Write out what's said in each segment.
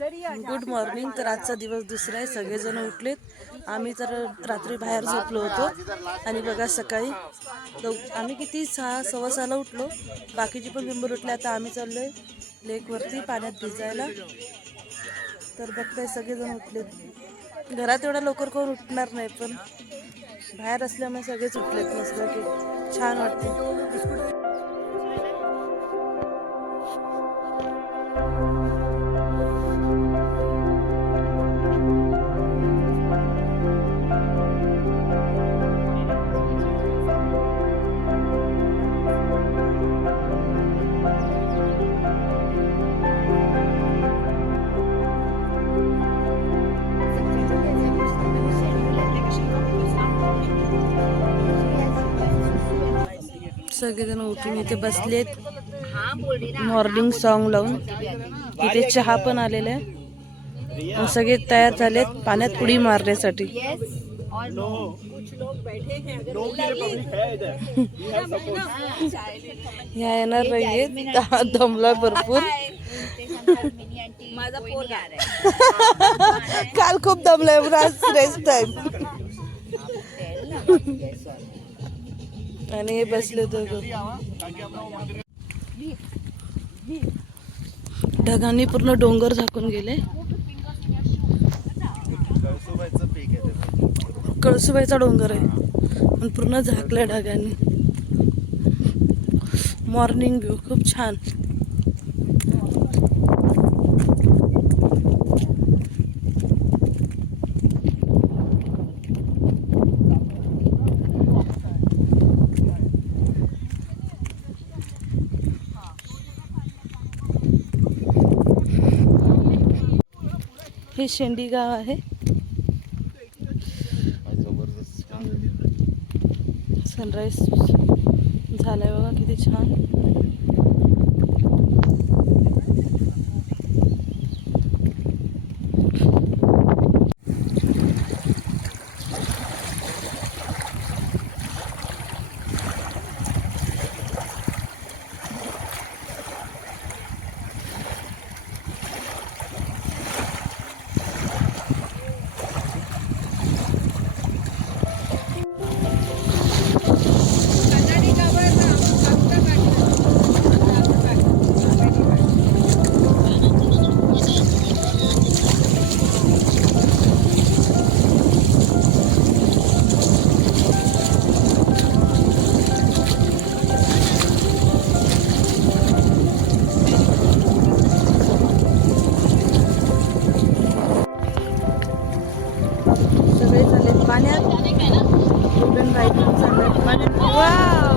Good morning. तर आजचा दिवस दुसरा आहे. सगळेजण उठलेत. आम्ही तर रात्री बाहेर झोपलो होतो आणि बघा सकाळी आम्ही किती 6:15 उठलो. बाकीची पण मेंबर उठले. आता आम्ही चाललोय लेकवरती पाण्यात भिजायला. तर बघताय सगळेजण उठलेत. घरात एवढा लवकर कोण उठणार नाही, पण बाहेर असल्यामुळे सगळेच उठलेत. मस्त की छान वाटते. सगळेजण उठून इथे बसलेत मॉर्निंग सॉन्ग लावून. इथे चहा पण आलेला आहे. सगळे तयार झालेत पाण्यात उडी मारण्यासाठी. ह्या येणार नाहीये, दमला भरपूर. काल खूप दमलाय, रेस्ट टाइम. आणि हे बसले दोघं. ढगांनी पूर्ण डोंगर झाकून गेले. कळसुबाईचा डोंगर आहे पण पूर्ण झाकला ढगांनी. मॉर्निंग व्ह्यू खूप छान. हे शेंडी गाव आहे. सनराईज झालाय बघा किती छान. सगळे चालले पाण्यात. गोल्डन राईडिंग चालले पाण्यात. वाव.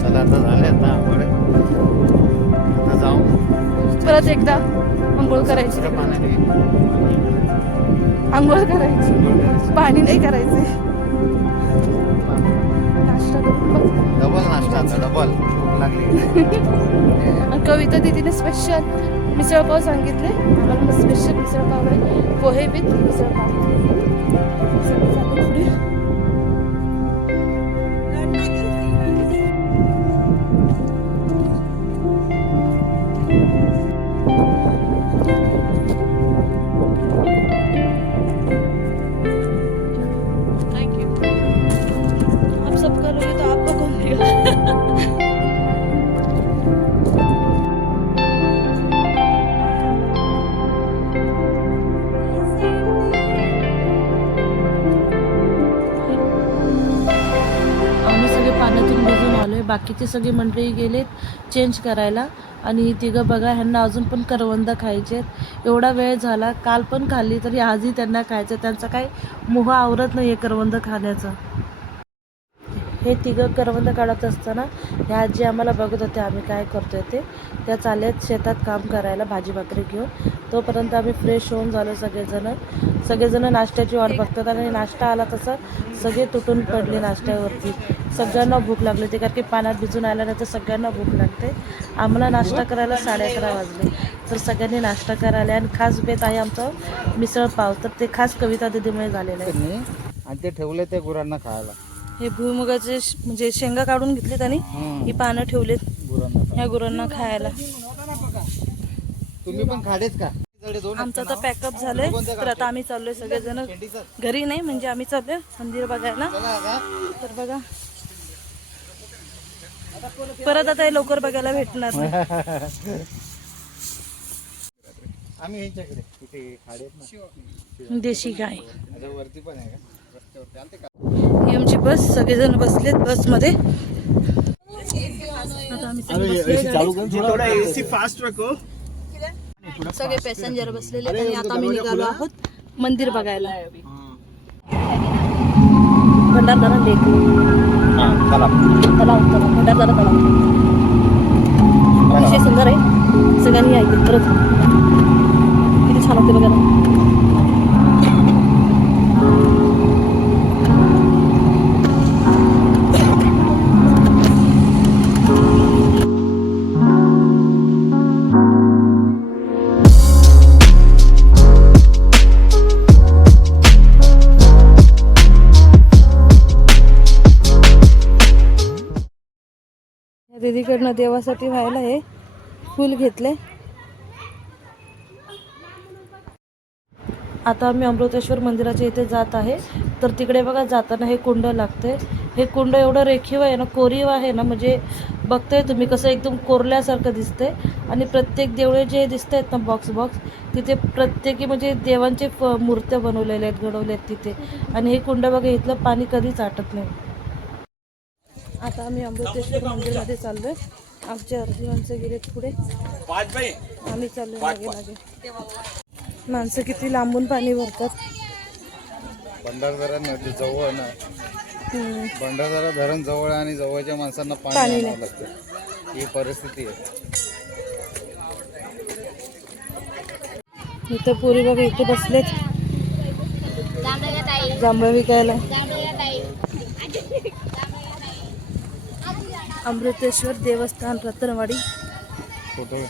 चला आता झाले आता आपण परत एकदा आंघोळ करायची, आंघोळ करायची, पाणी नाही करायचे, नाश्ता करून डबल नाश्ता, डबल कविता दीदीने स्पेशल मिसळपाव सांगितले आम्हाला, स्पेशल मिसळपाव आहे, पोहे विथ मिसळपाव. पुढे पाण्यातून भिजून आलोय. बाकीचे सगळे मंडळी गेलेत चेंज करायला आणि तिघं बघा ह्यांना अजून पण करवंद खायचे. एवढा वेळ झाला, काल पण खाल्ली तरी आजही त्यांना खायचं. त्यांचा काही मोह आवरत नाही आहे करवंद खाण्याचा. हे तिघं करवंद काढत असताना ह्या आजी आम्हाला बघत होत्या आम्ही काय करतोय ते. त्या चालल्यात शेतात काम करायला भाजी भाकरी घेऊन. तोपर्यंत आम्ही फ्रेश होऊन झालो सगळेजण नाश्त्याची वाट बघतात आणि नाश्ता आला तसं सगळे तुटून पडले नाश्त्यावरती. सगळ्यांना भूक लागली होती कारण की पाण्यात भिजून आल्यानंतर सगळ्यांना भूक लागते. आम्हाला नाश्ता करायला 11:30 वाजले, तर सगळ्यांनी नाश्ता करायला. आणि खास बेत आहे आमचं मिसळपाव, तर ते खास कविता दीदीमुळे झालेलं आहे. आणि ते ठेवले ते गुरांना खायला. हे भुईमुगाचे म्हणजे शेंगा काढून घेतलेत आणि ही पानं ठेवलेत ह्या गुरांना खायला. तुम्ही पण खाडेच का? आमचं तर पॅकअप झालंय, तर आता आम्ही चाललोय सगळेजण घरी, नाही म्हणजे आम्ही चाललोय मंदिर बघायला. तर बघा परत आता हे लवकर बघायला भेटणार नाही. आम्ही ह्यांच्याकडे तिथे खाडे देशी गाय. वरती पण आहे का? ही आमची बस, सगळेजण बसलेत बसमध्ये. आता आम्ही सगळे पॅसेंजर बसलेले आणि आता आम्ही निघालो आहोत मंदिर बघायला. भंडारदरा लेक, तलाव भंडारदरा तलाव अतिशय सुंदर आहे. सगळ्यांनी ऐकलं खरंच किती छान होते बघायला. दीदीकडनं देवासाठी व्हायला हे फूल घेतले. आता आम्ही अमृतेश्वर मंदिराच्या इथे जात आहे. तर तिकडे बघा जाताना हे कुंड लागते. हे कुंड एवढं रेखीव आहे ना, कोरीव आहे ना, म्हणजे बघताय तुम्ही कसं एकदम कोरल्यासारखं दिसते. आणि प्रत्येक देवळे जे दिसत आहेत ना बॉक्स तिथे प्रत्येकी म्हणजे देवांचे मूर्त्या बनवलेल्या आहेत, घडवल्या आहेत तिथे. आणि हे कुंड बघा, इथलं पाणी कधीच आटत नाही. आता आम्ही अमृतेश्वर मंदिरमध्ये चाललोय. आमचे अर्धी माणसं गेलेत पुढे, आम्ही चाललोय मागे मागे. माणसं किती लांबून पाणी भरतात. भंडारदरा नदी जवळ ना, भंडारदरा धरण जवळ आणि जवळच्या माणसांना पाणी आणावं लागतं. ही परिस्थिती आहे. इथं पुरी बघा इथे बसलेत जांभळं विकायला. अमृतेश्वर देवस्थान रतनवाडी,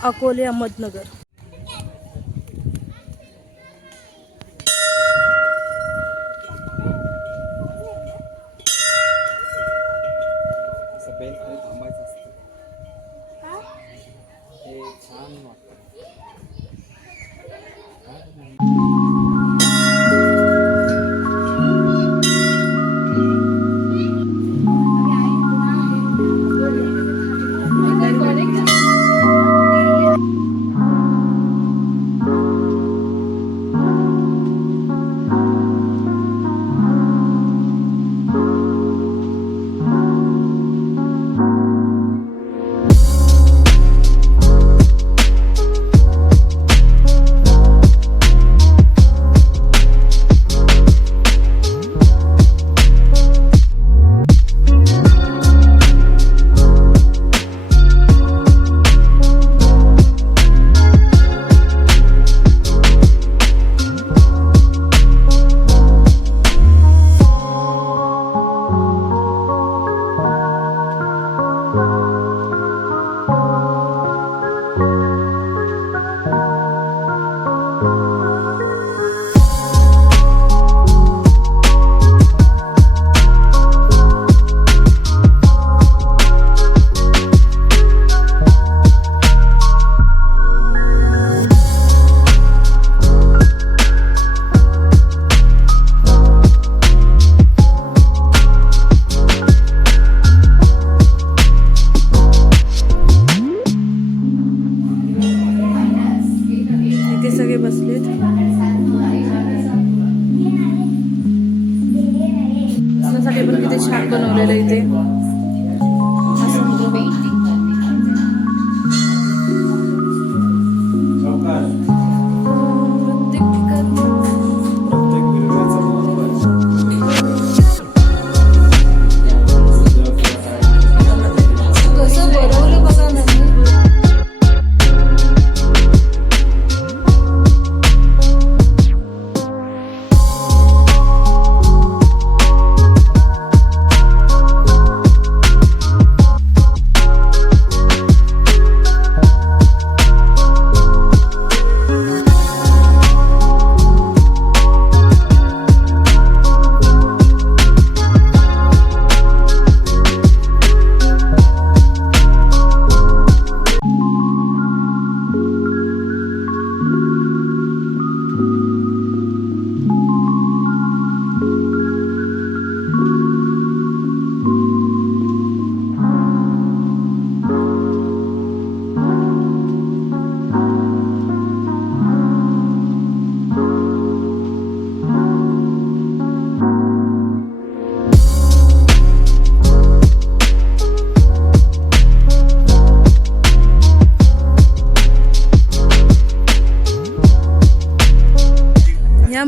अकोले, अहमदनगर. थांबायचं असतं हे छान वाटतं.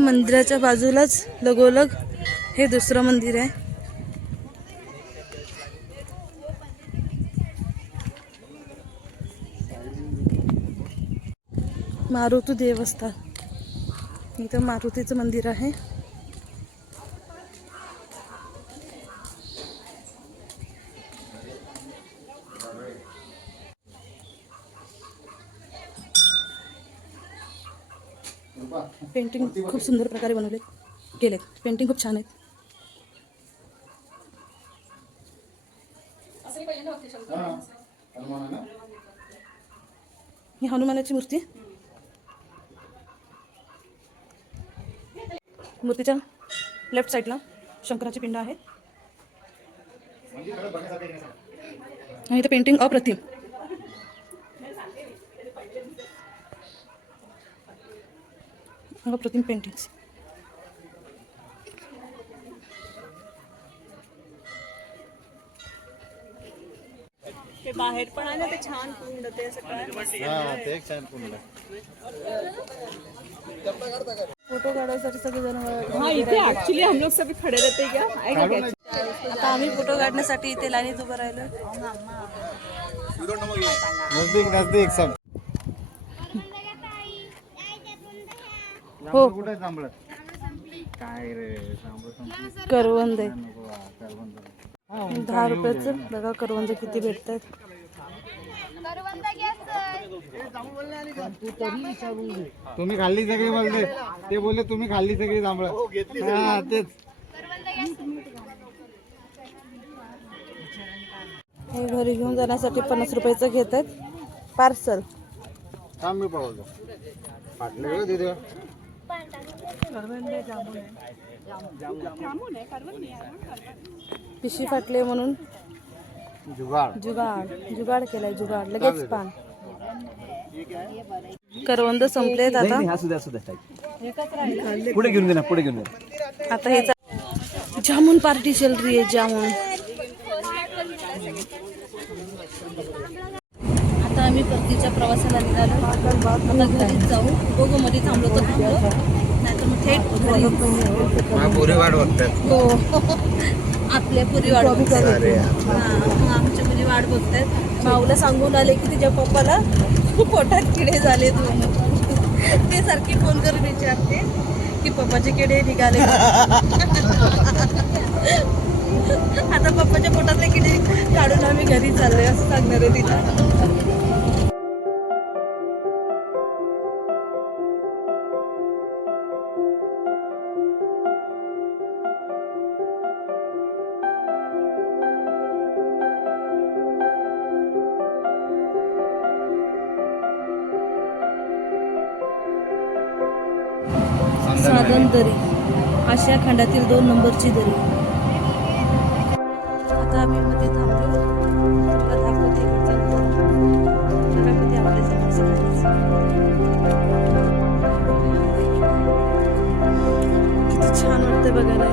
मंदिराच्या बाजूलाच लगोलग हे दुसरं मंदिर आहे. मारुती देवस्थान. इथं मारुतीचं मंदिर आहे. पेंटिंग खूप सुंदर प्रकारे बनवले गेले. पेंटिंग खूप छान आहेत. ही हनुमानाची मूर्ती. मूर्तीच्या लेफ्ट साईडला शंकराची पिंड आहे. आणि इथे पेंटिंग अप्रतिम. अप्रतिम पेंटिंग्स. ते बाहेर पण आहे ना, ते छान कुंड ते सगळं. ते एक छान कुंड. फोटो काढायसाठी सगळेजण हाँ, इथे ऍक्च्युली हम लोग सभी खड़े रहते क्या आहे का क्या? आता आम्ही फोटो काढण्यासाठी इथे लाईनीत उभं राहिलो. नजदीक नजदीक सब. हो, कुठे थांबलं काय रे थांबलं करवंद आहे. करवंद. 10 रुपयाचं बघा करवंद किती भेटतात. तुम्ही खाल्ली सगळी बोलते. ते बोलले तुम्ही खाल्ली सगळी जांभळं. हा तेच. हे घरी घेऊन जाण्यासाठी 50 रुपयाचं घेत आहेत पार्सल. थांब मी पळवतो. फाटले का तिथे? पिशी फाटले म्हणून जुगाड. जुगाड केलाय. जुगाड लगेच पान. करवंद संपलेत आता. पुढे घेऊन दे ना, पुढे घेऊन दे. आता हे जामुन पार्टी चल रही है. जामुन. आता आम्ही परतीच्या प्रवासाला निघालो. आता घरीच जाऊ. बघू मध्ये थांबलो तर थांबलो, नाहीतर मग थेट पुरी वाट बघतात. हो. आपल्या पुरी वाट बघतात. आमच्या पुरी वाट बघतात. माऊला सांगून आले की तिच्या पप्पाला खूप पोटात किडे झाले. ते सारखी फोन करून विचारते की पप्पाचे किडे निघाले. आता पप्पाच्या पोटातले किडे काढून आम्ही घरी चाललोय असं सांगणार आहे तिला. साधन दरी, आशिया खंडातील 2 नंबरची दरी. आता आम्ही मध्ये थांबलो. तुला दाखवते किती आपल्या किती छान वाटतंय बघायला.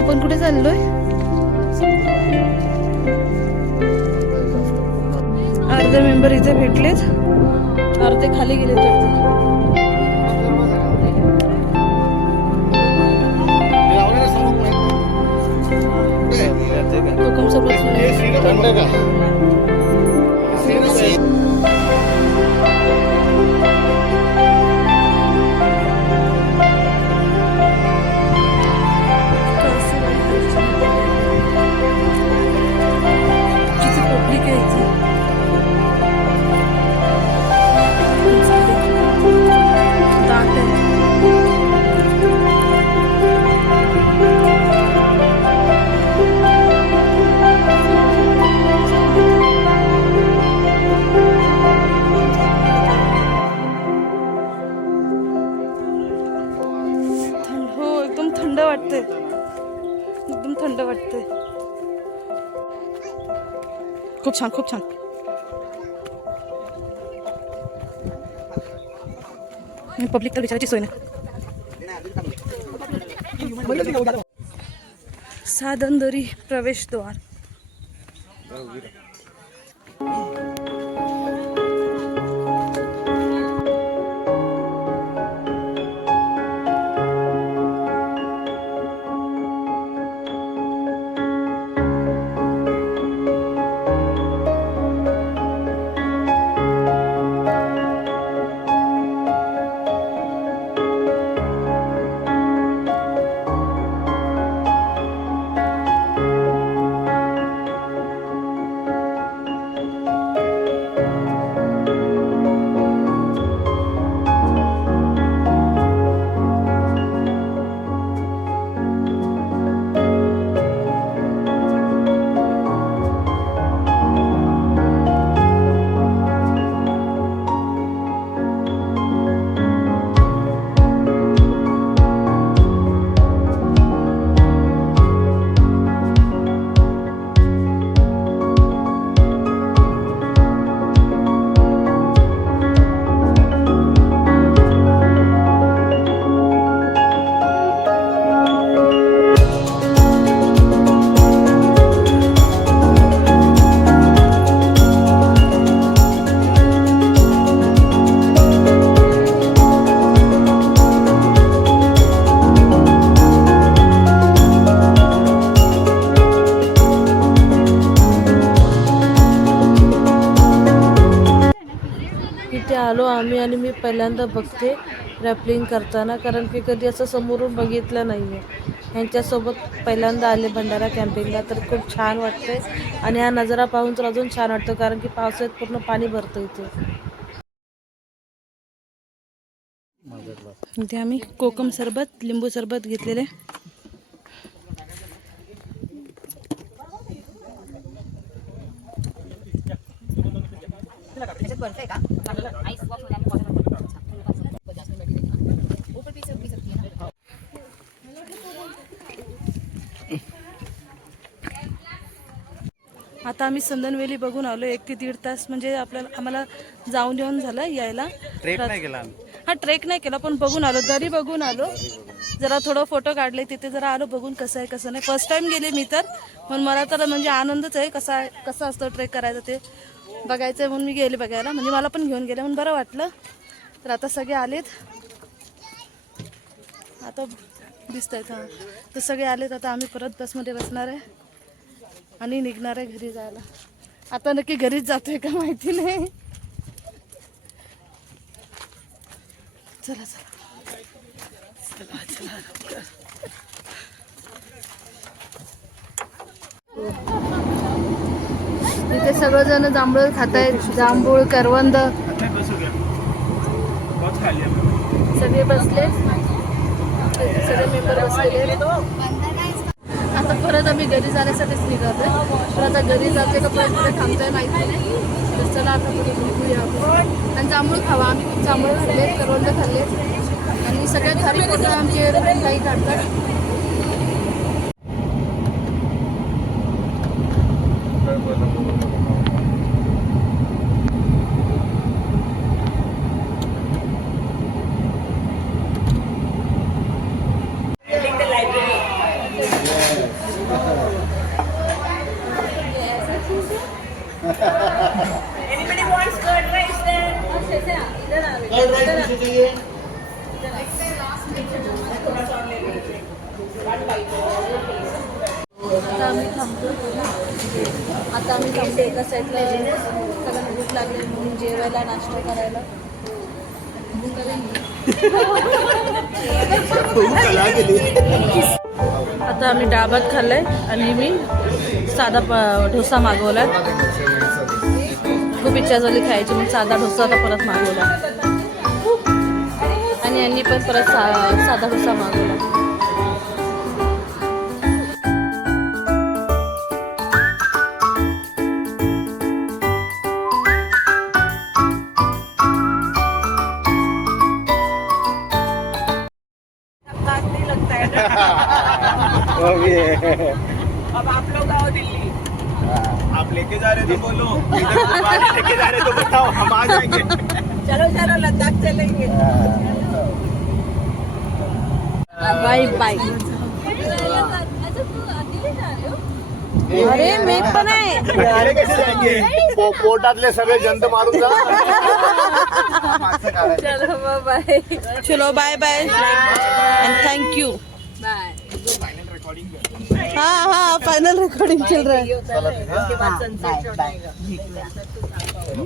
आपण कुठे चाललोय? अर्धे मेंबर इथे भेटलेत, अर्धे खाली गेलेत. खूप छान खूप छान. पब्लिक तर विचारायची सोय नाही. साधनदरी प्रवेशद्वार. इथे आलो आम्ही आणि मी पहिल्यांदा बघते रॅपलिंग करताना, कारण की कधी असं समोरून बघितलं नाही आहे. ह्यांच्यासोबत पहिल्यांदा आले भंडारा कॅम्पिंगला, तर खूप छान वाटते. आणि हा नजारा पाहून तर अजून छान वाटतं, कारण की पावसाळ्यात पूर्ण पाणी भरतं इथे. इथे आम्ही कोकम सरबत, लिंबू सरबत घेतलेले. आता आम्ही संदनवेली बघून आलो. 1 ते 1.5 तास म्हणजे आम्हाला जाऊन येऊन झालं यायला. ट्रेक नाही केला आम्ही. हा ट्रेक नाही केला, पण बघून आलो, दरी बघून आलो. जरा थोडं फोटो काढले तिथे, जरा आलो बघून कसं आहे कसं नाही. फर्स्ट टाइम गेले मी तर, पण मला तर म्हणजे आनंदच आहे. कसं असतं ट्रेक करायचं ते बघायचं आहे, म्हणून मी गेले बघायला. म्हणजे मला पण घेऊन गेले म्हणून बरं वाटलं. तर आता सगळे आलेत, आता दिसत आहेत. हां, तर सगळे आलेत. आता आम्ही परत बसमध्ये बसणार आहे आणि निघणार आहे घरी जायला. आता नक्की घरीच जातोय का माहिती नाही. चला चला चला चला. इथे सगळेजण जांभूळ खात आहेत. जांभूळ, करवंद सगळे बसले, सगळे मेंबर बसलेले. आता परत आम्ही घरी जाण्यासाठीच निघालोय. तर आता घरी जाते का परत पुढे थांबतोय माहिती नाही. तर चला आता पुढे निघूया आपण. आणि जांभूळ खावा. आम्ही खूप जांभूळ खाल्ले, करवंद खाल्ले, आणि सगळ्यात भारी फोटो आमचे काही काढतात. Anybody wants curd rice there? आता आम्ही थांबतो एका साईडला. सगळ्यांना भूक लागली म्हणून जेवायला, नाश्ता करायला. आता आम्ही डाळ भात खाल्लाय आणि मी साधा डोसा मागवला. खूप इच्छा झाली खायची, मग साधा डोसा आता परत मागवला. आणि यांनी पण परत साधा डोसा मागवला. अब आप लोग आओ दिल्ली. आप लेके जा रहे तो बोलो, इधर गुरुद्वारे लेके जा रहे तो बताओ, हम आ जाएंगे। चलो चलो लद्दाख चलेंगे। Bye bye. अरे मी पण आहे। अरे कैसे जाएंगे? पोटातले सगळे जंत मारून जा। चलो बाय। चलो bye bye and thank you. Bye. हाँ हाँ फाइनल रिकॉर्डिंग चल रहा है।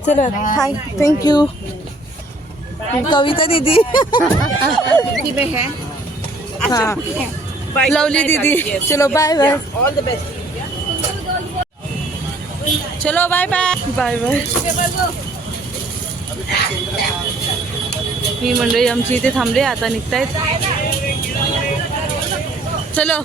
चलो हाय थैंक यू। कविता दीदी हाँ लवली दीदी चलो bye bye. All the best. चलो बाय बाय बाय बाय। ही मंडळी आमची इथे थांबली आता निघतायत चलो।